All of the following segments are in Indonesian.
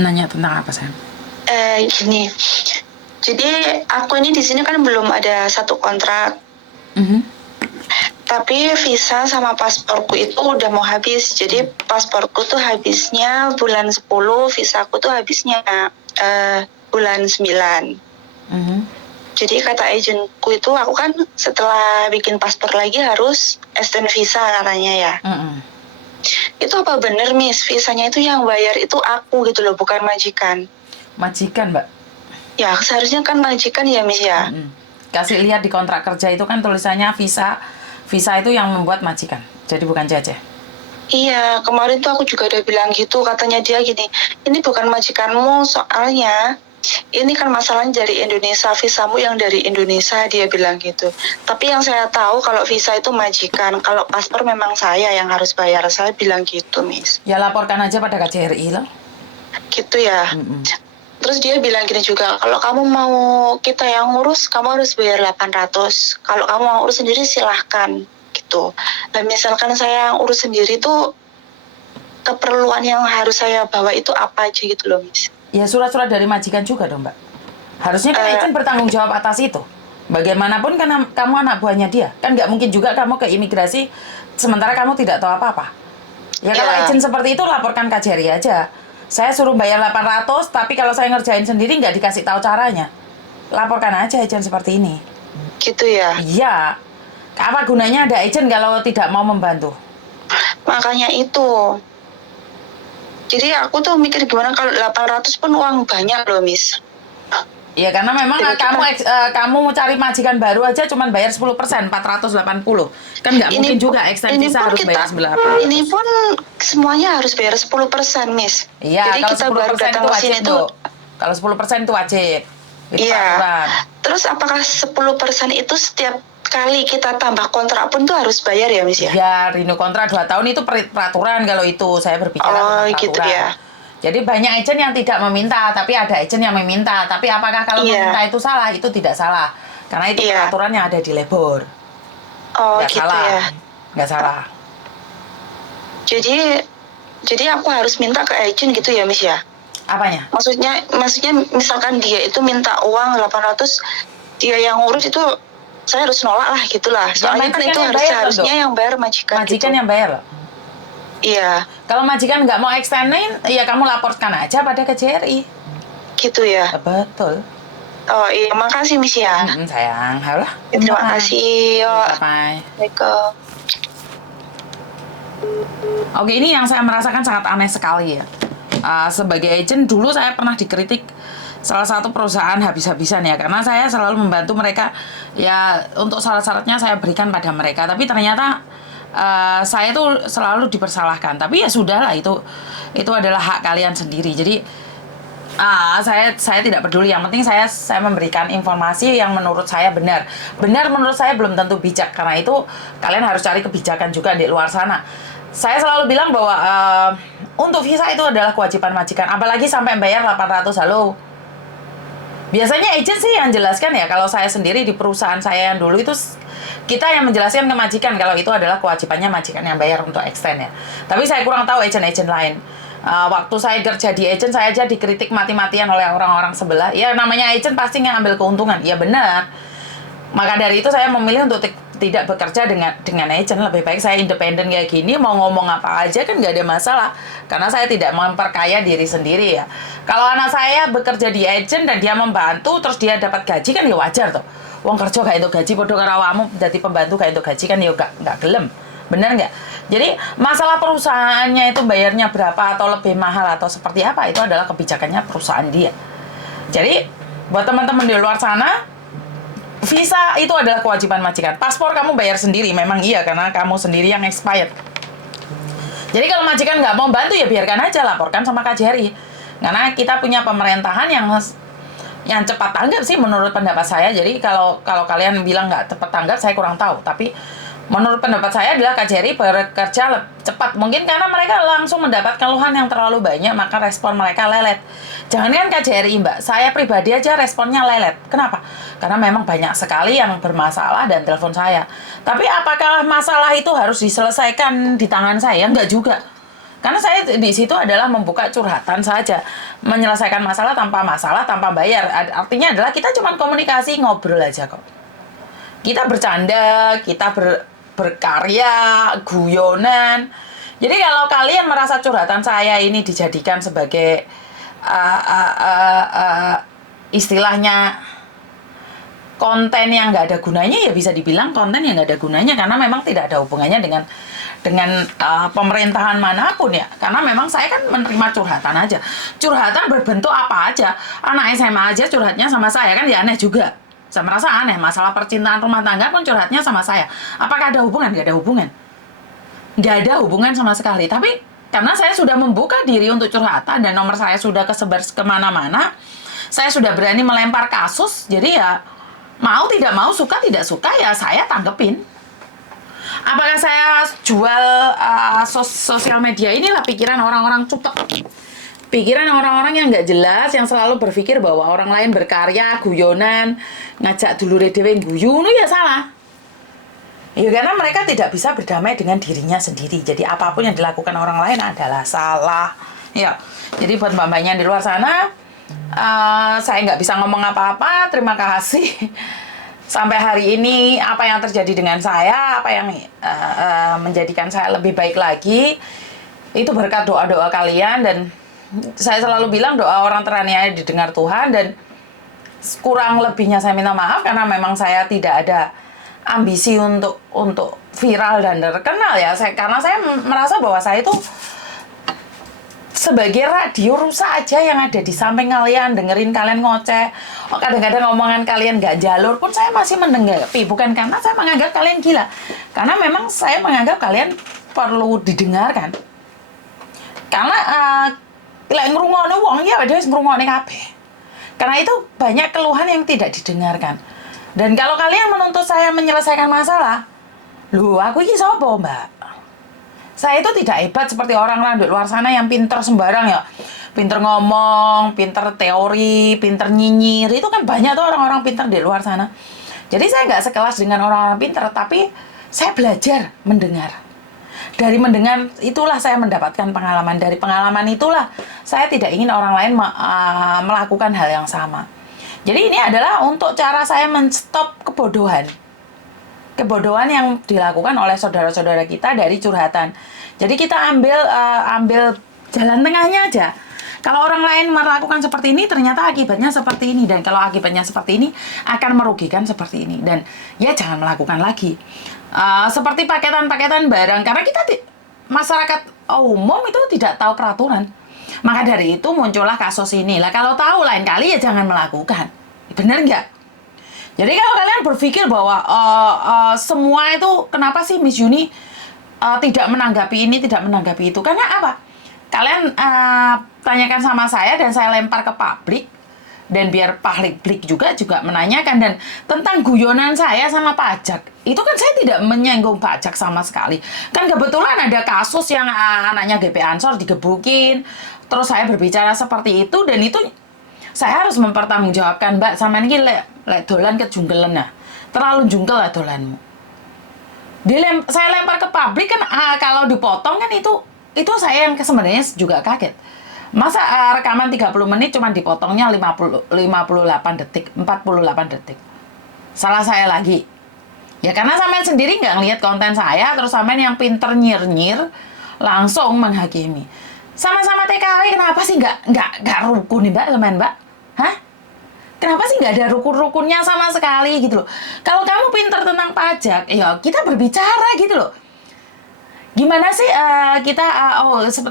Nanya tentang apa, sayang? Gini, jadi aku ini di sini kan belum ada satu kontrak. Tapi visa sama pasporku itu udah mau habis. Jadi pasporku tuh habisnya bulan 10, visaku tuh habisnya bulan 9. Jadi kata agenku itu aku kan setelah bikin paspor lagi harus extend visa katanya ya. Itu apa bener, Miss? Visanya itu yang bayar itu aku gitu loh, bukan majikan. Majikan, Mbak? Ya, seharusnya kan majikan ya, Miss ya. Kasih lihat di kontrak kerja itu kan tulisannya visa itu yang membuat majikan, jadi bukan Cece. Iya, kemarin tuh aku juga udah bilang gitu, katanya dia gini, ini bukan majikanmu soalnya ini kan masalahnya dari Indonesia, visamu yang dari Indonesia, dia bilang gitu. Tapi yang saya tahu kalau visa itu majikan, kalau paspor memang saya yang harus bayar, saya bilang gitu, Miss. Ya laporkan aja pada KJRI loh. Gitu ya. Terus dia bilang gini juga, kalau kamu mau kita yang ngurus, kamu harus bayar 800. Kalau kamu mau urus sendiri silahkan gitu. Dan misalkan saya yang urus sendiri tuh keperluan yang harus saya bawa itu apa aja gitu loh, Miss. Ya surat-surat dari majikan juga dong, Mbak. Harusnya kan agent bertanggung jawab atas itu. Bagaimanapun kan kamu anak buahnya dia. Kan nggak mungkin juga kamu ke imigrasi sementara kamu tidak tahu apa-apa. Ya kalau agent seperti itu laporkan KJRI aja. Saya suruh bayar 800, tapi kalau saya ngerjain sendiri nggak dikasih tahu caranya. Laporkan aja agent seperti ini. Gitu ya? Iya. Apa gunanya ada agent kalau tidak mau membantu? Makanya itu. Jadi aku tuh mikir gimana kalau 800 pun uang banyak loh, Miss. Ya karena memang kamu mau cari majikan baru aja cuma bayar 10%, 480. Kan nggak mungkin juga extend visa harus bayar 9%. Ini pun semuanya harus bayar 10%, Miss. Iya, jadi kalau kita baru datang ke sini tuh. Kalau 10% itu wajib. Iya. Terus apakah 10% itu setiap kali kita tambah kontrak pun tuh harus bayar ya, Miss ya? Ya, renew kontrak 2 tahun itu peraturan kalau itu saya berbicara tentang peraturan. Gitu ya. Jadi banyak agent yang tidak meminta, tapi ada agent yang meminta. Tapi apakah kalau meminta itu salah? Itu tidak salah. Karena itu peraturan yang ada di labor. Nggak gitu salah. ya. Nggak salah. Jadi aku harus minta ke agent gitu ya, Miss ya? Apanya? Maksudnya misalkan dia itu minta uang 800, dia yang ngurus itu saya harus nolak lah gitulah. Soalnya kan itu harusnya yang bayar majikan gitu. Majikan yang bayar loh. Iya. Kalau majikan nggak mau extendin, ya kamu laporkan aja pada KJRI. Gitu ya? Betul. Oh iya, makasih Miss ya. Sayang, halo. Terima kasih. Bye. Assalamualaikum. Oke, ini yang saya merasakan sangat aneh sekali ya. Sebagai agent dulu saya pernah dikritik salah satu perusahaan habis-habisan ya, karena saya selalu membantu mereka ya, untuk syarat-syaratnya saya berikan pada mereka, tapi ternyata saya tuh selalu dipersalahkan. Tapi ya sudahlah, itu adalah hak kalian sendiri. Jadi saya tidak peduli, yang penting saya memberikan informasi yang menurut saya benar menurut saya belum tentu bijak, karena itu kalian harus cari kebijakan juga di luar sana. Saya selalu bilang bahwa untuk visa itu adalah kewajiban majikan, apalagi sampai bayar 800. Halo, biasanya agent sih yang jelaskan ya. Kalau saya sendiri di perusahaan saya yang dulu itu kita yang menjelaskan ke majikan kalau itu adalah kewajibannya majikan yang bayar untuk extend ya. Tapi saya kurang tahu agent-agent lain. Waktu saya kerja di agent, saya aja dikritik mati-matian oleh orang-orang sebelah. Ya namanya agent pasti ngambil keuntungan. Ya benar. Maka dari itu saya memilih untuk tidak bekerja dengan agent. Lebih baik saya independen kayak gini, mau ngomong apa aja kan nggak ada masalah. Karena saya tidak memperkaya diri sendiri ya. Kalau anak saya bekerja di agent dan dia membantu, terus dia dapat gaji kan ya wajar tuh. Wong kerja kayak itu gaji, podo karo awakmu jadi pembantu kayak itu gaji kan ya nggak gelem. Bener nggak? Jadi masalah perusahaannya itu bayarnya berapa atau lebih mahal atau seperti apa, itu adalah kebijakannya perusahaan dia. Jadi buat teman-teman di luar sana, visa itu adalah kewajiban majikan. Paspor kamu bayar sendiri, memang iya, karena kamu sendiri yang expired. Jadi kalau majikan nggak mau bantu ya biarkan aja, laporkan sama KJRI. Karena kita punya pemerintahan yang cepat tanggap sih menurut pendapat saya. Jadi kalau kalian bilang nggak cepat tanggap, saya kurang tahu. Tapi menurut pendapat saya adalah KJRI bekerja cepat. Mungkin karena mereka langsung mendapat keluhan yang terlalu banyak, maka respon mereka lelet. Jangankan KJRI, Mbak, saya pribadi aja responnya lelet. Kenapa? Karena memang banyak sekali yang bermasalah dan telepon saya. Tapi apakah masalah itu harus diselesaikan di tangan saya? Enggak juga. Karena saya di situ adalah membuka curhatan saja, menyelesaikan masalah, tanpa bayar. Artinya adalah kita cuma komunikasi, ngobrol aja kok. Kita bercanda, kita berkarya, guyonan. Jadi kalau kalian merasa curhatan saya ini dijadikan sebagai istilahnya konten yang nggak ada gunanya, ya bisa dibilang konten yang nggak ada gunanya, karena memang tidak ada hubungannya dengan pemerintahan manapun ya. Karena memang saya kan menerima curhatan aja. Curhatan berbentuk apa aja. Anak SMA aja curhatnya sama saya, kan ya aneh juga. Saya merasa aneh, masalah percintaan rumah tangga pun curhatnya sama saya. Apakah ada hubungan? Nggak ada hubungan. Nggak ada hubungan sama sekali. Tapi karena saya sudah membuka diri untuk curhatan dan nomor saya sudah kesebar kemana-mana, saya sudah berani melempar kasus, jadi ya mau tidak mau, suka tidak suka, ya saya tanggepin. Apakah saya jual sosial media? Inilah pikiran orang-orang cutek. Pikiran orang-orang yang nggak jelas, yang selalu berpikir bahwa orang lain berkarya, guyonan, ngajak dulure dhewe guyu, ya salah. Ya karena mereka tidak bisa berdamai dengan dirinya sendiri. Jadi apapun yang dilakukan orang lain adalah salah. Ya, jadi buat mbak-mbaknya di luar sana, saya nggak bisa ngomong apa-apa. Terima kasih. Sampai hari ini apa yang terjadi dengan saya, apa yang menjadikan saya lebih baik lagi, itu berkat doa-doa kalian. Dan saya selalu bilang doa orang teraniaya didengar Tuhan. Dan kurang lebihnya saya minta maaf karena memang saya tidak ada ambisi untuk viral dan terkenal ya. Karena saya merasa bahwa saya itu sebagai radio rusak aja yang ada di samping kalian, dengerin kalian ngoceh. Kadang-kadang omongan kalian gak jalur pun saya masih mendenggapi. Bukan karena saya menganggap kalian gila, karena memang saya menganggap kalian perlu didengarkan. Karena lek ngrungokno wong ya dhewe ngrungokne kabeh. Karena itu banyak keluhan yang tidak didengarkan. Dan kalau kalian menuntut saya menyelesaikan masalah, loh aku ini sapa, Mbak? Saya itu tidak hebat seperti orang-orang di luar sana yang pinter sembarang ya. Pinter ngomong, pinter teori, pinter nyinyir. Itu kan banyak tuh orang-orang pinter di luar sana. Jadi saya nggak sekelas dengan orang-orang pinter, tapi saya belajar mendengar. Dari mendengar itulah saya mendapatkan pengalaman. Dari pengalaman itulah saya tidak ingin orang lain melakukan hal yang sama. Jadi ini adalah untuk cara saya menstop kebodohan. Kebodohan yang dilakukan oleh saudara-saudara kita dari curhatan. Jadi kita ambil jalan tengahnya aja. Kalau orang lain melakukan seperti ini, ternyata akibatnya seperti ini. Dan kalau akibatnya seperti ini, akan merugikan seperti ini. Dan ya jangan melakukan lagi. Seperti paketan-paketan barang. Karena kita masyarakat umum itu tidak tahu peraturan. Maka dari itu muncullah kasus ini. Lah kalau tahu lain kali ya jangan melakukan. Bener nggak? Jadi kalau kalian berpikir bahwa semua itu kenapa sih Miss Yuni tidak menanggapi ini, tidak menanggapi itu? Karena apa? Kalian tanyakan sama saya dan saya lempar ke publik. Dan biar publik juga menanyakan. Dan tentang guyonan saya sama pajak. Itu kan saya tidak menyinggung pajak sama sekali. Kan kebetulan ada kasus yang anaknya GP Ansor digebukin. Terus saya berbicara seperti itu. Dan itu saya harus mempertanggungjawabkan, Mbak, sama ini lek dolan ke jungkelen nah. Terlalu jungkel lah dolanmu. Saya lempar ke publik kan kalau dipotong kan itu saya yang sebenarnya juga kaget. Masa rekaman 30 menit cuma dipotongnya 58 detik, 48 detik. Salah saya lagi. Ya karena sampean sendiri nggak ngelihat konten saya, terus sampean yang pinter nyir-nyir langsung menghakimi. Sama-sama TKW, kenapa sih nggak rukun nih Mbak, teman Mbak? Hah? Kenapa sih nggak ada rukun-rukunnya sama sekali gitu loh? Kalau kamu pinter tentang pajak, ya kita berbicara gitu loh. Gimana sih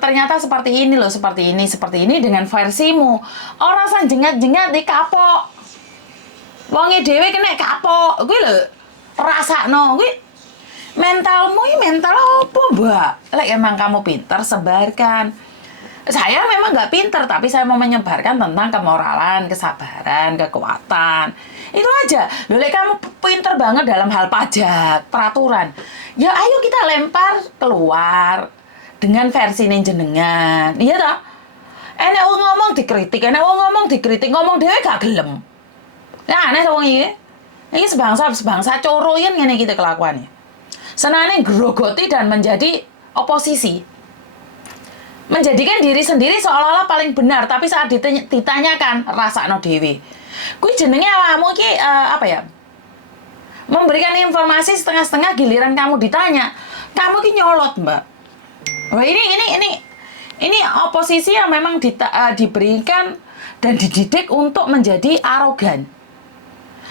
ternyata seperti ini loh, seperti ini dengan versimu. Orang san jengat-jengat di kapok. Wonge dhewe kena kapok. Kuwi lho rasakno kuwi. Mentalmu ini mental apa, Mbak? Lek emang kamu pinter, sebarkan. Saya memang nggak pinter, tapi saya mau menyebarkan tentang kemoralan, kesabaran, kekuatan. Itu aja. Loh, lek kamu pinter banget dalam hal pajak, peraturan. Ya ayo kita lempar keluar dengan versi jenengan. Iya tak? Enek wong ngomong dikritik, ngomong dhewe gak gelem. Nah, aneh wong iki. Iki sebangsa coro yen ngene iki kelakuannya. Senane grogoti dan menjadi oposisi. menjadikan diri sendiri seolah-olah paling benar, tapi saat ditanyakan rasakno dhewe. Kuwi jenenge awakmu iki apa ya? Memberikan informasi setengah-setengah, giliran kamu ditanya, kamu ki nyolot, Mbak. Wah, ini oposisi yang memang diberikan dan dididik untuk menjadi arogan.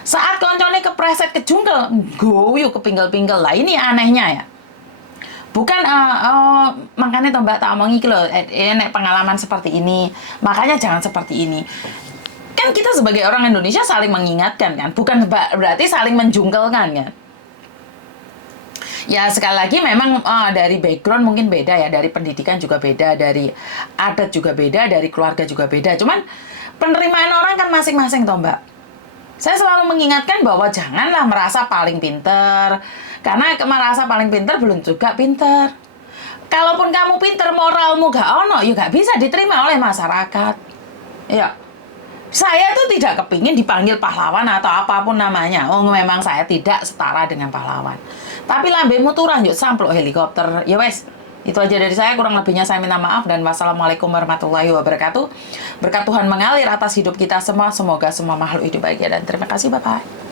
Saat koncone kepreset kejungkel, goyo kepinggal-pinggal lah. Ini anehnya ya. Bukan makanya toh Mbak tak omong iki lho, nek pengalaman seperti ini, makanya jangan seperti ini. Kan kita sebagai orang Indonesia saling mengingatkan kan, bukan berarti saling menjungkelkan kan. Ya sekali lagi memang dari background mungkin beda ya, dari pendidikan juga beda, dari adat juga beda, dari keluarga juga beda. Cuman penerimaan orang kan masing-masing toh Mbak. Saya selalu mengingatkan bahwa janganlah merasa paling pinter, karena merasa paling pinter belum juga pinter. Kalaupun kamu pinter, moralmu gak ono, ya gak bisa diterima oleh masyarakat. Ya, saya tuh tidak kepingin dipanggil pahlawan atau apapun namanya. Oh, memang saya tidak setara dengan pahlawan. Tapi lambemu turun yuk samplok helikopter. Ya wes, itu aja dari saya. Kurang lebihnya saya minta maaf dan wassalamualaikum warahmatullahi wabarakatuh. Berkat Tuhan mengalir atas hidup kita semua. Semoga semua makhluk hidup bahagia dan terima kasih. Bye-bye.